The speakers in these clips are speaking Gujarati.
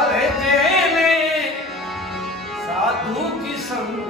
અરે જેને સાધુ કી સંગત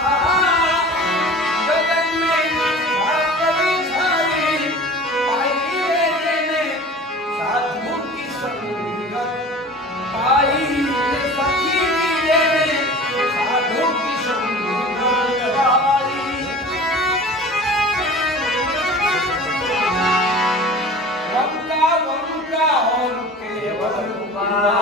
아.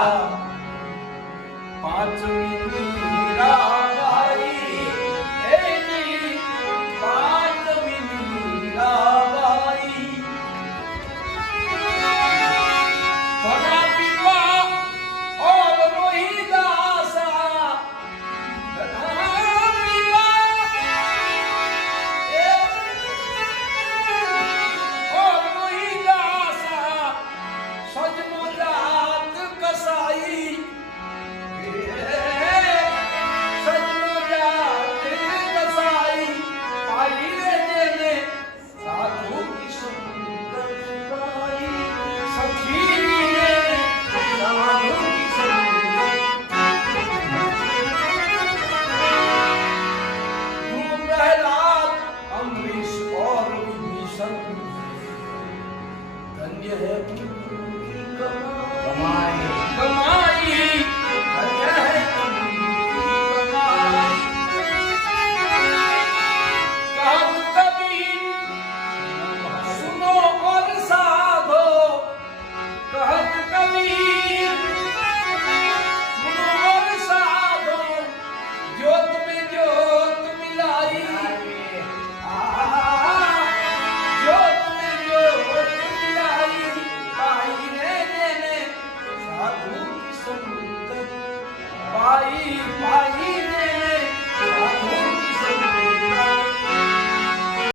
é né?